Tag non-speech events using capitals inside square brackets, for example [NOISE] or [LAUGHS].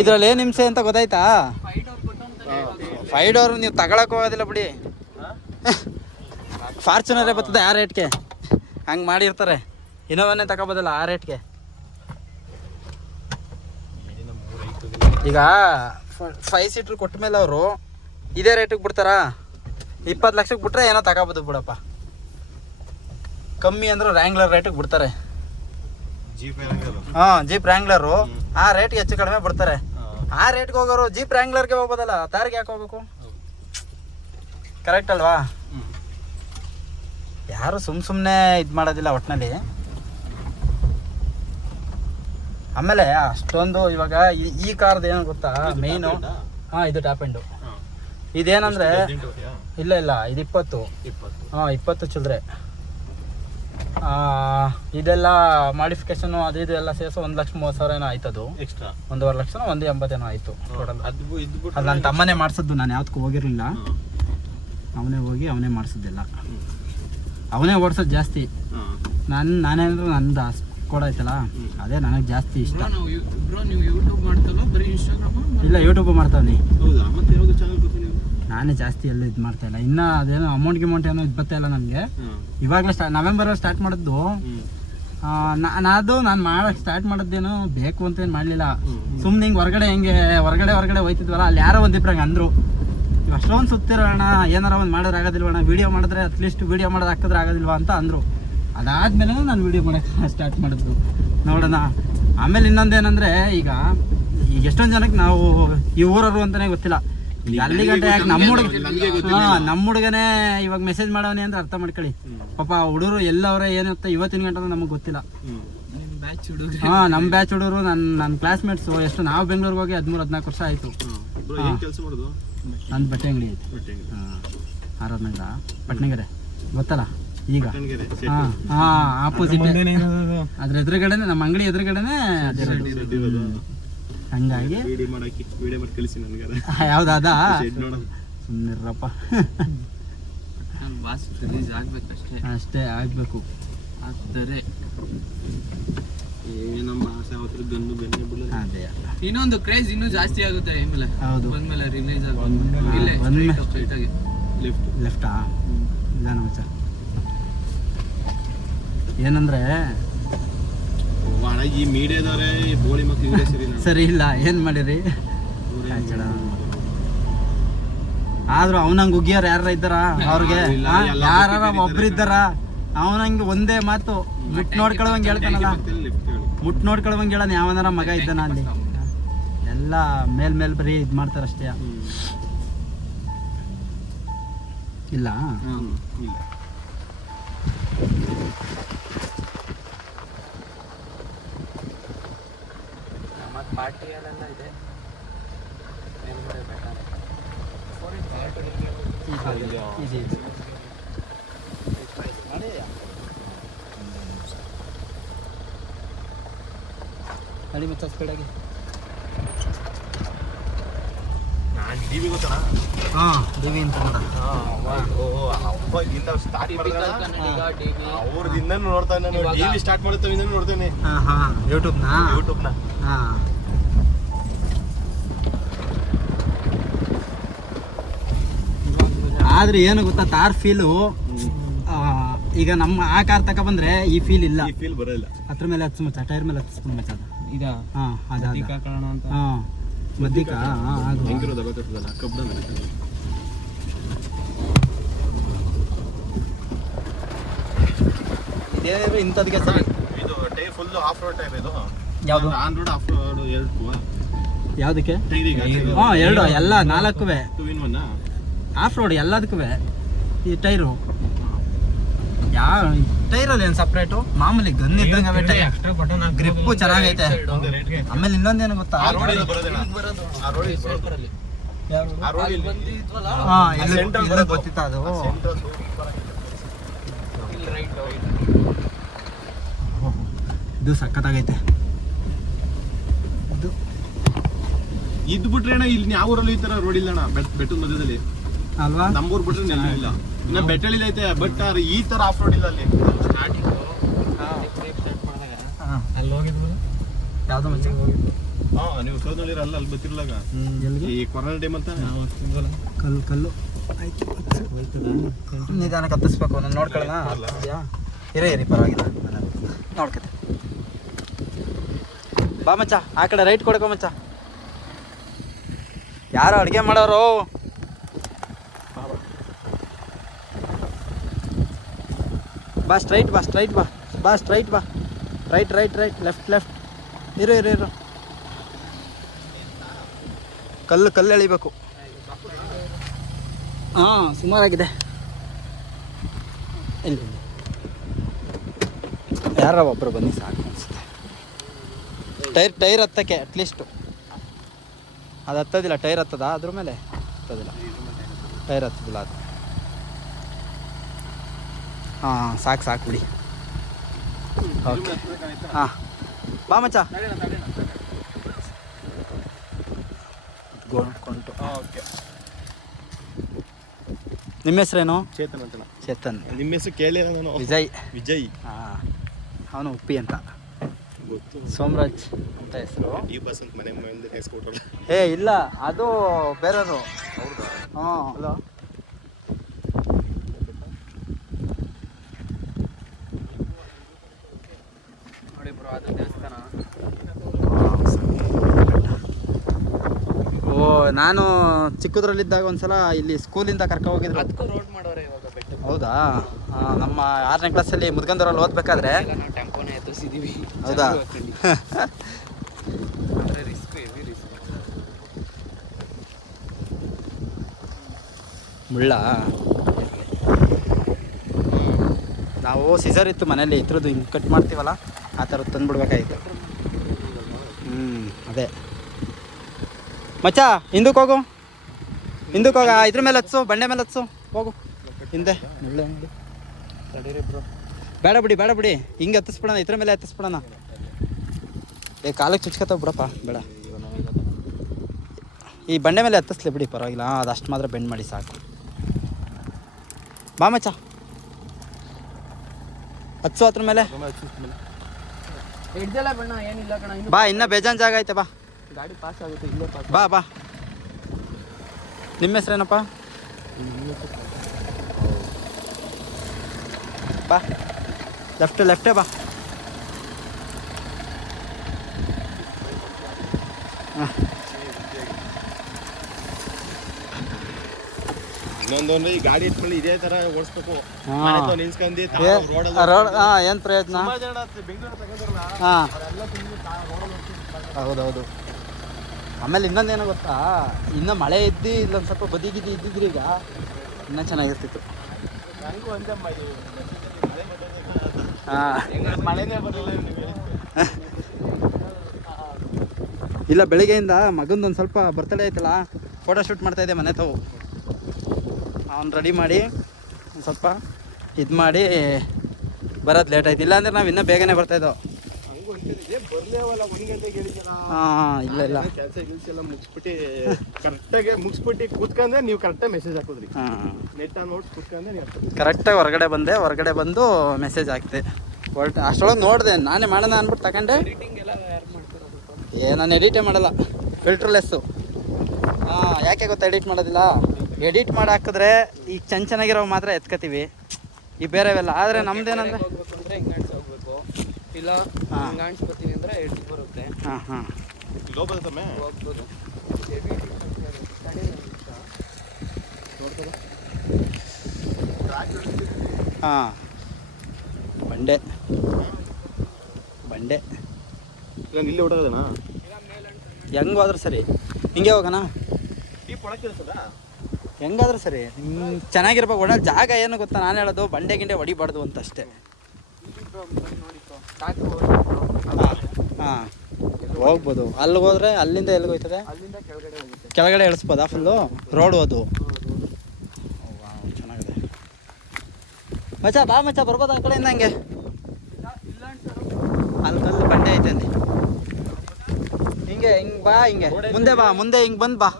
ಇದ್ರಲ್ಲಿ ಏನ್ ಹಿಂಸೆ ಅಂತ ಗೊತ್ತಾಯ್ತಾ? ಫೈವ್ ಡೋರ್ ನೀವು ತಗೊಳಕ್ ಹೋಗೋದಿಲ್ಲ ಬಿಡಿ. ಫಾರ್ಚುನರ್ ಬರ್ತದೆ ಆ ರೇಟ್ಗೆ ಹಂಗೆ ಮಾಡಿರ್ತಾರೆ. ಇನ್ನೋವನ್ನೇ ತಗೋಬೋದಲ್ಲ ಆ ರೇಟ್ಗೆ ಈಗ ಫೈವ್ ಸೀಟ್ರ್ ಕೊಟ್ಟ ಮೇಲೆ ಅವರು ಇದೇ ರೇಟಿಗೆ ಬಿಡ್ತಾರಾ? ಇಪ್ಪತ್ತು ಲಕ್ಷಕ್ಕೆ ಬಿಟ್ರೆ ಏನೋ ತಗೋಬೋದು ಬಿಡಪ್ಪ. ಕಮ್ಮಿ ಅಂದ್ರೆ ರ್ಯಾಂಗ್ಲರ್ ರೇಟಿಗೆ ಬಿಡ್ತಾರೆ. ಹಾಂ ಜೀಪ್ ರ್ಯಾಂಗ್ಲರು ಆ ರೇಟ್ಗೆ ಹೆಚ್ಚು ಕಡಿಮೆ ಬರ್ತಾರೆ ಆ ರೇಟ್ಗೆ ಹೋಗೋರು ಜೀಪ್ ರ್ಯಾಂಗ್ಲರ್ಗೆ ಹೋಗ್ಬೋದಲ್ಲ ತಾರಿಗೆ ಯಾಕೆ ಹೋಗ್ಬೇಕು? ಕರೆಕ್ಟ್ ಅಲ್ವಾ? ಯಾರು ಸುಮ್ ಸುಮ್ಮನೆ ಇದು ಮಾಡೋದಿಲ್ಲ ಒಟ್ಟಿನಲ್ಲಿ ಆಮೇಲೆ ಅಷ್ಟೊಂದು ಇವಾಗ ಈ- ಕಾರ್ದು ಏನು ಗೊತ್ತಾ? ಮೇಯ್ನು ಹಾಂ ಇದು ಟಾಪ್ ಎಂಡು ಇದೇನಂದ್ರೆ ಇಲ್ಲ ಇಲ್ಲ ಇದು ಇಪ್ಪತ್ತು. ಇಪ್ಪತ್ತು. ಹಾಂ ಇಪ್ಪತ್ತು ಚಿಲ್ಲರೆ ಇದೆಲ್ಲ ಮಾಡಿಫಿಕೇಶನ್ ಅದು ಇದು ಎಲ್ಲ ಸೇರಿಸೋ ಒಂದು ಲಕ್ಷ ಮೂವತ್ತು ಸಾವಿರ ಏನೋ ಆಯ್ತದು. ಎಕ್ಸ್ಟ್ರಾ ಒಂದೂವರೆ ಲಕ್ಷ ಒಂದು ಎಂಬತ್ತೇನೋ ಆಯಿತು ಟೋಟಲ್ ಅದು ಇದ್ಬಿಟ್ಟು ಅದು ನನ್ನ ತಮ್ಮನೇ ಮಾಡಿಸಿದ್ದು ನಾನು ಯಾವ್ದಕ್ಕೂ ಹೋಗಿರಲಿಲ್ಲ. ಅವನೇ ಹೋಗಿ ಅವನೇ ಮಾಡಿಸಿದ್ದೆಲ್ಲ. ಅವನೇ ಓಡಿಸೋದು ಜಾಸ್ತಿ. ನಾನು ನಾನೇಂದ್ರೆ ನಂದು ಕೊಡ ಐತಲ್ಲ ಅದೇ ನನಗೆ ಜಾಸ್ತಿ ಇಷ್ಟ. ಇಲ್ಲ ಯೂಟ್ಯೂಬ್ ಮಾಡ್ತಾವನಿ. ನಾನೇ ಜಾಸ್ತಿ ಎಲ್ಲ ಇದು ಮಾಡ್ತಾ ಇಲ್ಲ. ಇನ್ನ ಅದೇನೋ ಅಮೌಂಟ್ ಗಿಮೌಂಟ್ ಏನೋ ಇದು ಬರ್ತಾ ಇಲ್ಲ ನನಗೆ. ಇವಾಗಲೇ ಸ್ಟಾ ನವೆಂಬರಲ್ಲಿ ಸ್ಟಾರ್ಟ್ ಮಾಡಿದ್ದು. ನಾದು ನಾನು ಮಾಡೋಕೆ ಸ್ಟಾರ್ಟ್ ಮಾಡಿದ್ದೇನು ಬೇಕು ಅಂತ ಏನು ಮಾಡಲಿಲ್ಲ. ಸುಮ್ಮನೆ ಹಿಂಗೆ ಹೊರಗಡೆ ಹೆಂಗೆ ಹೊರಗಡೆ ಹೊರಗಡೆ ಹೋಯ್ತಿದ್ವಲ್ಲ ಅಲ್ಲಿ ಯಾರೋ ಒಂದಿಬ್ರು ಹಂಗೆ ಅಂದರು. ಅಷ್ಟೊಂದು ಸುತ್ತಿರೋಣ ಏನಾರ ಒಂದು ಮಾಡೋದು ಆಗೋದಿಲ್ವಣ ವೀಡಿಯೋ ಮಾಡಿದ್ರೆ ಅಟ್ಲೀಸ್ಟ್ ವಿಡಿಯೋ ಮಾಡೋದು ಹಾಕಿದ್ರೆ ಆಗೋದಿಲ್ವಾ ಅಂತ ಅಂದರು. ಅದಾದ್ಮೇಲೆ ನಾನು ವಿಡಿಯೋ ಮಾಡೋಕ್ಕೆ ಸ್ಟಾರ್ಟ್ [LAUGHS] ಮಾಡಿದ್ದು. ನೋಡೋಣ. ಆಮೇಲೆ ಇನ್ನೊಂದೇನೆಂದರೆ ಈಗ ಈಗ ಎಷ್ಟೊಂದು ಜನಕ್ಕೆ ನಾವು ಈ ಊರವರು ಅಂತಲೇ ಗೊತ್ತಿಲ್ಲ. ಅಲ್ಲಿ ಗಂಟೆ ಯಾಕೆ ನಮ್ಮ ಹುಡುಗನೆ ಹಾಂ ನಮ್ಮ ಹುಡುಗನೇ ಇವಾಗ ಮೆಸೇಜ್ ಮಾಡವನೇ ಅಂದ್ರೆ ಅರ್ಥ ಮಾಡ್ಕೊಳ್ಳಿ. ಪಾಪ ಹುಡುಗರು ಎಲ್ಲವರೇ ಏನಂತ ಇವತ್ತಿನ ಗಂಟೆ ನಮಗೆ ಗೊತ್ತಿಲ್ಲ. ನಿಮ್ಮ ಬ್ಯಾಚ್ ಹುಡುಗ್ರಿ. ಹಾ ನಮ್ಮ ಬ್ಯಾಚ್ ಹುಡುಗರು ನನ್ನ ನನ್ನ ಕ್ಲಾಸ್ಮೇಟ್ಸು ಎಷ್ಟು ನಾವು ಬೆಂಗಳೂರಿಗೆ ಹೋಗಿ ಹದಿಮೂರು ಹದಿನಾಲ್ಕು ವರ್ಷ ಆಯಿತು. ಬ್ರೋ ಏನ್ ಕೆಲಸ ಮಾಡೋದು? ನನ್ನ ಬಟ್ಟೆ ಅಂಗಡಿ ಐತೆ. ಹಾಂ. ನಗರ ಗೊತ್ತಲ್ಲ? ಈಗ. ಹಾಂ ಹಾಂ ಆಪೋಸಿಟ್ ಅದ್ರ ಎದುರುಗಡೆನೆ ನಮ್ಮ ಅಂಗಡಿ ಎದುರುಗಡೆನೆ. ಹಂಗಾಗಿ ವಿಡಿಯೋ ಮಾಡಕ್ಕೆ ವಿಡಿಯೋ ಮಾಡಿ ಕಳಿಸಿ ನನಗೆ ಯಾವ್ದಾದ ಸುಮ್ಮನಿರಪ್ಪ ಬಾಸ್ ರಿಲೀಸ್ ಆಗ್ಬೇಕಷ್ಟೇ. ಅಷ್ಟೇ ಆಗಬೇಕು. ಆದರೆ ಏನೋ ಆಸೆ ಅವತ್ರ ಗನ್ನು ಬೆನ್ನೆ ಬಿಡಲ್ಲ ಅದೇ. ಇನ್ನೊಂದು ಕ್ರೇಜ್ ಇನ್ನೂ ಜಾಸ್ತಿ ಆಗುತ್ತೆ ಆಮೇಲೆ ಹೌದು. ಬಂದ್ಮೇಲೆ ರಿಲೀಸ್ ಆಗೋದು ಇಲ್ಲೇ ಸ್ಟ್ರೈಟ್ ಆಗಿ. ಲಿಫ್ಟ್ ಲೆಫ್ಟಾ ಇಲ್ಲ ನಮಚ ಏನಂದ್ರೆ ಈ ಮೀಡಿಯಾದವ್ರೆ ಈ ಬೋಳಿ ಮಕ್ಳು ಇವರೇ ಸರಿ ಇಲ್ಲ ಏನ್ ಮಾಡಿರಿ? ಆದ್ರೂ ಅವನಂಗ್ ಉಗಿಯೋರು ಯಾರ ಇದ್ದಾರ? ಅವ್ರಿಗೆ ಯಾರು ಇಲ್ಲ, ಎಲ್ಲ ಯಾರ ಬುಟ್ಟಿ ಒಬ್ರು ಇದ್ದಾರ. ಅವನಂಗೆ ಒಂದೇ ಮಾತು ಮುಟ್ ನೋಡ್ಕೊಳವಂಗ್ ಹೇಳ್ತಾನಲ್ಲ. ಮುಟ್ ನೋಡ್ಕೊಳವಂಗ್ ಹೇಳೋನ್ ಯಾವನಾರ ಮಗ ಇದ್ದಾನ ಅಲ್ಲಿ. ಎಲ್ಲ ಮೇಲ್ ಮೇಲ್ ಬರೀ ಇದ್ ಮಾಡ್ತಾರಷ್ಟೇ ಇಲ್ಲ? ಹ್ಮ್. ಇಲ್ಲ. ಪಾರ್ಟಿಯಲ್ಲೆಲ್ಲ ಇದೆ. ನಡಿ ಮತ್ತೆ ಸ್ಪೀಡಾಗಿ ಹಾಂ ಸ್ಟಾರ್ಟ್ ಕನ್ನಡಿಗ ಅವ್ರದಿಂದ ನೋಡ್ತಾನೆ ಸ್ಟಾರ್ಟ್ ನೋಡ್ತೇನೆ. ಹಾಂ ಹಾಂ ಯೂಟ್ಯೂಬ್ನಾ ಯೂಟ್ಯೂಬ್ನ ಹಾಂ ಆದ್ರೆ ಏನು ಗೊತ್ತಾ ತಾರ್ ಫೀಲು ಈಗ ನಮ್ಮ ಆ ಕಾರ್ ತಕ ಬಂದ್ರೆ ಈ ಫೀಲ್ ಇಲ್ಲ. ಈ ಫೀಲ್ ಬರಲ್ಲ ಅದ್ರ ಮೇಲೆ ಹಚ್ಚು ಮಚ್ಚ ಟೈರ್ ಮೇಲೆ ಹಚ್ಸ್ಕೊಂಡು ಮಚ್ಚ ಅದು. ಇದ ಹಾಂ ಅದ ಕಾರಣ ಅಂತ? ಹಾಂ ಮದ್ದಿಕ ಹಾಂ ಅದು. ಹೆಂಗಿರೋದು ಗೊತ್ತಿರ್ತದಲ್ಲ ಕಬ್ಬಣ ಇದೇನಿದ್ರು ಇಂಥದ್ಗೆ ಸರಿ. ಇದು tyre full off road tyre ಇದು. ಯಾವುದು? ಆನ್ ರೋಡ್ ಆಫ್ ರೋಡ್ ಎರಡು ಯಾವುದಕ್ಕೆ? ಹಾಂ ಎರಡು ಎಲ್ಲ ನಾಲ್ಕುವೆ. Two in one off road ಎಲ್ಲದಕ್ಕೂ ಈ ಟೈರು ಯಾವ ಟೈರಲ್ಲಿ ಏನು ಸಪ್ರೇಟು ಮಾಮೂಲಿ ಗನ್ ಇದ್ದಂಗೆ ಟೈರ್ ಗ್ರಿಪ್ಪು ಚೆನ್ನಾಗೈತೆ ಆಮೇಲೆ ಇನ್ನೊಂದೇನು ಗೊತ್ತಾ? ಆ ರೋಡ್ ಬರೋದಿಲ್ಲ. ಆ ರೋಡ್ ಆ ರೋಡ್ ಇಲ್ಲಿ ಹಾಂ ಇಲ್ಲಿ ಸೆಂಟ್ರಲ್ ಇಲ್ಲಿ ಬರೋದು. ಗೊತ್ತಿತ್ತಾ ಅದು. ಇದು ಸಖತ್ತಾಗೈತೆ. ಇದು ಇದ್ ಬಿಟ್ರೆ ಇಲ್ಲಿ ಯಾವ ಊರಲ್ಲಿ ಈ ತರ ರೋಡ್ ಇಲ್ಲ ಅಣ್ಣ ಬೆಟ್ ಬೆಟ್ಟದ ಮಧ್ಯದಲ್ಲಿ. ಅಲ್ವಾ? ನಮ್ಮೂರ್ ಬಿಟ್ರೆ ನೆನ ಇಲ್ಲ. ಇನ್ನ ಬೆಟ್ಟಳಿಲ್ ಐತೆ ಬಟ್ ಈ ತರ ಆಫ್ ರೋಡ್ ಇಲ್ಲ ಅಲ್ಲಿ. ಹಾಂ. ಅಲ್ಲಿ ಹೋಗಿದ್ವು. ಯಾವುದೋ ಹೋಗಿದ್ವಿ. ಹಾ ನೀವು ಸೌದಳ್ಳಿ ಅಲ್ಲ ಅಲ್ಲಿ ಬತ್ತಿರ್ಲಾಗ ಎಲ್ಲಿಗೆ? ಈ ಕೊರೋನಾ ಟೈಮ್ ಅಂತ? ಕಲ್ಲು ಕಲ್ಲು. ನಿಧಾನಕ್ಕೆ ಕತ್ತಿಸ್ಬೇಕು ನಾನು ನೋಡ್ಕೊಳ್ಳೋಣ. ಯಾ ಇರೇ ಇರಿ ಪರವಾಗಿಲ್ಲ. ನೋಡ್ಕತೆ. ಬಾ ಮಚ್ಚ ಆ ಕಡೆ ರೈಟ್ ಕೊಡ್ಕೊ ಮಚ್ಚ. ಯಾರು ಅಡುಗೆ ಮಾಡೋರು? ಬಾ ಸ್ಟ್ರೈಟ್ ಬಾ ಸ್ಟ್ರೈಟ್ ಬಾ. ಬಾ ಸ್ಟ್ರೈಟ್ ಬಾ. Right right right left left ಇರು ಇರು ಇರು. ಕಲ್ಲು ಕಲ್ಲು ಎಳಿಬೇಕು. ಹಾಂ, ಸುಮಾರಾಗಿದೆ. ಇಲ್ಲಿ ಯಾರ ಒಬ್ಬರು ಬನ್ನಿ, ಸಾಕು ಅನಿಸುತ್ತೆ. ಟೈರ್ ಟೈರ್ ಹತ್ತಕ್ಕೆ ಅಟ್ಲೀಸ್ಟು ಅದು ಹತ್ತೋದಿಲ್ಲ, ಟೈರ್ ಹತ್ತದ? ಅದ್ರ ಮೇಲೆ ಹತ್ತೋದಿಲ್ಲ. ಟೈರ್ ಹತ್ತದಿಲ್ಲ ಅದು. ಹಾಂ ಸಾಕು ಸಾಕು ಬಿಡಿ. ಓಕೆ ಹಾಂ. ಬಾ ಮಚ್ಚ. ಓಕೆ ನಿಮ್ಮ ಹೆಸ್ರೇನು? ಚೇತನ್ ಅಂತ ಚೇತನ್. ನಿಮ್ಮ ಹೆಸರು ಕೇಳಿಲ್ಲ ನಾನು. ವಿಜಯ್. ವಿಜಯ್. ಹಾಂ. ಅವನು ಉಪ್ಪಿ ಅಂತ. ಗೊತ್ತು. ಸೋಮರಾಜ್ ಅಂತ ಹೆಸರು. ಈ ಬಸ್ ಅಂತ ಮನೆ ಏ ಇಲ್ಲ. ಅದು ಬೇರೆಯವರು ಹೌದಾ ಹಾಂ ಹಲೋ. ಅದು ದೇವಸ್ಥಾನ ಓ ನಾನು ಚಿಕ್ಕದ್ರಲ್ಲಿದ್ದಾಗ ಒಂದ್ಸಲ ಇಲ್ಲಿ ಸ್ಕೂಲಿಂದ ಕರ್ಕ ಹೋಗಿದ್ರು. ಅದಕ್ಕೂ ರೋಡ್ ಮಾಡೋರೆ ಇವಾಗ ಬೆಟ್ಟ. ಹೌದಾ? ಆ, ನಮ್ಮ ಆರನೇ ಕ್ಲಾಸಲ್ಲಿ ಮುದ್ಗಂದೂರಲ್ಲಿ ಓದ್ಬೇಕಾದ್ರೆ? ನಾವು ಟೆಂಪೋನೇ ಎದುರಿಸಿದೀವಿ. ಹೌದಾ? ಅಂದರೆ ರಿಸ್ಕ್ ಹೆವಿ ರಿಸ್ಕ್ ಮುಳ್ಳ? ನಾವು ಸೀಸರ್ ಇತ್ತು ಮನೇಲಿ ಇದ್ರದ್ದು ಹಿಂಗೆ ಕಟ್ ಮಾಡ್ತೀವಲ್ಲ? ಥರದ್ದು ತಂದ್ಬಿಡ್ಬೇಕಾಗಿತ್ತು. ಹ್ಞೂ ಅದೇ. ಮಚ್ಚ, ಹಿಂದಕ್ಕೆ ಹೋಗು. ಹಿಂದಕ್ಕೆ ಹೋಗ. ಇದ್ರ ಮೇಲೆ ಹತ್ಸು, ಬಂಡೆ ಮೇಲೆ ಹತ್ಸು. ಹೋಗು. ಹಿಂದೆ. ಬೇಡ ಬಿಡಿ ಬೇಡ ಬಿಡಿ. ಹಿಂಗೆ ಹತ್ತಿಸ್ಬಿಡೋಣ, ಇದ್ರ ಮೇಲೆ ಹತ್ತಿಸ್ಬಿಡೋಣ. ಏ, ಕಾಲಕ್ಕೆ ಚುಚ್ಕತ್ತ ಬಿಡಪ್ಪ ಬೇಡ. ಈ ಬಂಡೆ ಮೇಲೆ ಹತ್ತಿಸ್ಲಿ ಬಿಡಿ, ಪರವಾಗಿಲ್ಲ. ಅದು ಅಷ್ಟು ಮಾತ್ರ ಬೆಂಡ್ ಮಾಡಿ ಸಾಕು. ಬಾ ಮಚ್ಚ. ಹತ್ಸು ಅದ್ರ ಮೇಲೆ. ಹಿಡ್ದಲ್ಲ ಬಣ್ಣ ಏನಿಲ್ಲ ಕಣ ಇನ್ನು ಬಾ ಇನ್ನೂ ಬೇಜಾನ್ ಜಾಗ ಐತೆ ಬಾ. ಗಾಡಿ ಪಾಸ್ ಆಗುತ್ತೆ ಇಲ್ಲೇ ಪಾಸ್ ಬಾ ಬಾ. ನಿಮ್ಮ ಹೆಸ್ರೇನಪ್ಪ ಬಾ. ಲೆಫ್ಟ್ ಲೆಫ್ಟೇ ಬಾ. ಹಾಂ. ಇನ್ನೊಂದು ಅಂದ್ರೆ ಈ ಗಾಡಿ ಇಟ್ಕೊಂಡು ಇದೇ ತರ ಓಡಿಸ್ಬೇಕು. ಹಾ. ಮನೆ ಹತ್ರ ನಿಲ್ಸ್ಕೊಂಡಿ ತಾ- ಏ ರೋಡಲ್ಲಿ ರೋಡ್ ಹಾಂ ಏನು ಪ್ರಯತ್ನ? ಬೆಂಗಳೂರು ತಗೊಂಡ್ರಲ್ಲ ಹಾಂ. ರೋಡಲ್ಲಿ ಹೌದೌದು. ಆಮೇಲೆ ಇನ್ನೊಂದೇನೋ ಗೊತ್ತಾ? ಇನ್ನು ಮಳೆ ಇದ್ದು ಇಲ್ಲೊಂದು ಸ್ವಲ್ಪ ಬದಿಗಿದ್ದು ಇದ್ದಿದ್ರೆ ಈಗ ಇನ್ನೂ ಚೆನ್ನಾಗಿರ್ತಿತ್ತು. ನನಗೂ ಒಂದಮ್ಮ ಇದು. ಮಳೆ ಬರ್ತದೆ. ಹಾಂ ಮಳೆನೇ ಬರಲಿಲ್ಲ ನಿಮಗೆ ಇಲ್ಲ ಬೆಳಿಗ್ಗೆಯಿಂದ ಮಗಂದೊಂದು ಸ್ವಲ್ಪ ಬರ್ತಡೇ ಐತಲ್ಲ ಫೋಟೋ ಶೂಟ್ ಮಾಡ್ತಾ ಇದ್ದೆ ಮನೆ ತಾವು ಅವ್ನು ರೆಡಿ ಮಾಡಿ ಒಂದು ಸ್ವಲ್ಪ ಇದು ಮಾಡಿ ಬರೋದು ಲೇಟ್ ಆಯ್ತು. ಇಲ್ಲಾಂದ್ರೆ ನಾವು ಇನ್ನೂ ಬೇಗನೆ ಬರ್ತಾಯಿದ್ದೋ ಹಾಂ ಇಲ್ಲ ಇಲ್ಲ. ಕೆಲಸ ಗಿಲ್ಸ ಎಲ್ಲ ಮುಗಿಸ್ಬಿಟ್ಟು ಕರೆಕ್ಟಾಗಿ ಮುಗಿಸ್ಬಿಟ್ಟು ಕೂತ್ಕೊಂಡ್ರೆ ನೀವು ಕರೆಕ್ಟಾಗಿ ಮೆಸೇಜ್ ಹಾಕೋದ್ರಿ. ಹಾಂ. ನೆಟ್ ನೋಟ್ಸ್ ನೋಡ್ಸ್ ಕೂತ್ಕೊಂಡ್ರೆ ನೀವು. ಕರೆಕ್ಟಾಗಿ ಹೊರಗಡೆ ಬಂದೆ. ಹೊರಗಡೆ ಬಂದು ಮೆಸೇಜ್ ಹಾಕ್ತೆ ಒಟ್ಟು ಅಷ್ಟೊಳಗೆ ನೋಡಿದೆ. ನಾನೇ ಮಾಡೋಣ ಅಂದ್ಬಿಟ್ಟು ತಗೊಂಡೆ. ಎಡಿಟಿಂಗ್ ಎಲ್ಲ ಯಾರು ಮಾಡ್ತಿರೋದು ಏ ನಾನು ಎಡಿಟೇ ಮಾಡಲ್ಲ. ಫಿಲ್ಟ್ರ್ಲೆಸ್ಸು ಹಾಂ ಯಾಕೆ ಗೊತ್ತಾ ಎಡಿಟ್ ಮಾಡೋದಿಲ್ಲ? ಎಡಿಟ್ ಮಾಡಿ ಹಾಕಿದ್ರೆ ಈಗ ಚೆನ್ನ ಚೆನ್ನಾಗಿರೋ ಮಾತ್ರ ಎತ್ಕೋತೀವಿ. ಈ ಬೇರೆವೆಲ್ಲ. ಆದರೆ ನಮ್ದೇನಂದ್ರೆ ಹೋಗ್ಬೇಕು ಹಿಂಗೆ ಹೋಗ್ಬೇಕು. ಇಲ್ಲ ಹಾ. ಹಿಂಗಾಡ್ಸ್ ಬರ್ತೀನಿ ಅಂದ್ರೆ ಎಡಿಟ್ ಬರುತ್ತೆ. ಹಾಂ ಹಾಂ. ಹೋಗ್ಬೋದಾ. ಹಾಂ. ಬಂಡೆ. ಬಂಡೆ. ಇಲ್ಲಿ ಇಲ್ಲೇ ಹೊಡೋದಣ್ಣ ಹೆಂಗ್ ಹೋದ್ರೆ ಸರಿ. ಹಿಂಗೆ ಹೋಗೋಣ. ಟೀಪ್ ಒಳಗೆ ಕೆಲಸದ ಹೆಂಗಾದ್ರೂ ಸರಿ ಚೆನ್ನಾಗಿರ್ಬೇಕು ಒಳ್ಳೆ ಜಾಗ ಏನು ಗೊತ್ತಾ ನಾನು ಹೇಳೋದು, ಬಂಡೆ ಗಿಂಡೆ ಹೊಡಿಬಾರ್ದು ಅಂತ ಅಷ್ಟೇ ಹಾಂ, ಹೋಗ್ಬೋದು. ಅಲ್ಲಿಗೆ ಹೋದ್ರೆ, ಅಲ್ಲಿಂದ ಎಲ್ಲಿಗೆ ಹೋಯ್ತದೆ? ಕೆಳಗಡೆ ಇಳಿಸ್ಬೋದಾ ಫುಲ್ಲು ರೋಡ್ ಅದು ಚೆನ್ನಾಗಿದೆ. ಮಚ್ಚ, ಬಾ ಮಚ್ಚ, ಬರ್ಬೋದಾ ಆ ಕಡೆಯಿಂದ ಹಂಗೆ? ಅಲ್ಲಿ ಕಲ್ಲು ಬಂಡೆ ಐತೆ ಹಿಂಗೆ ಹಿಂಗೆ ಬಾ ಹಿಂಗೆ. ಮುಂದೆ ಬಾ, ಮುಂದೆ ಹಿಂಗೆ ಬಂದು ಬಾ.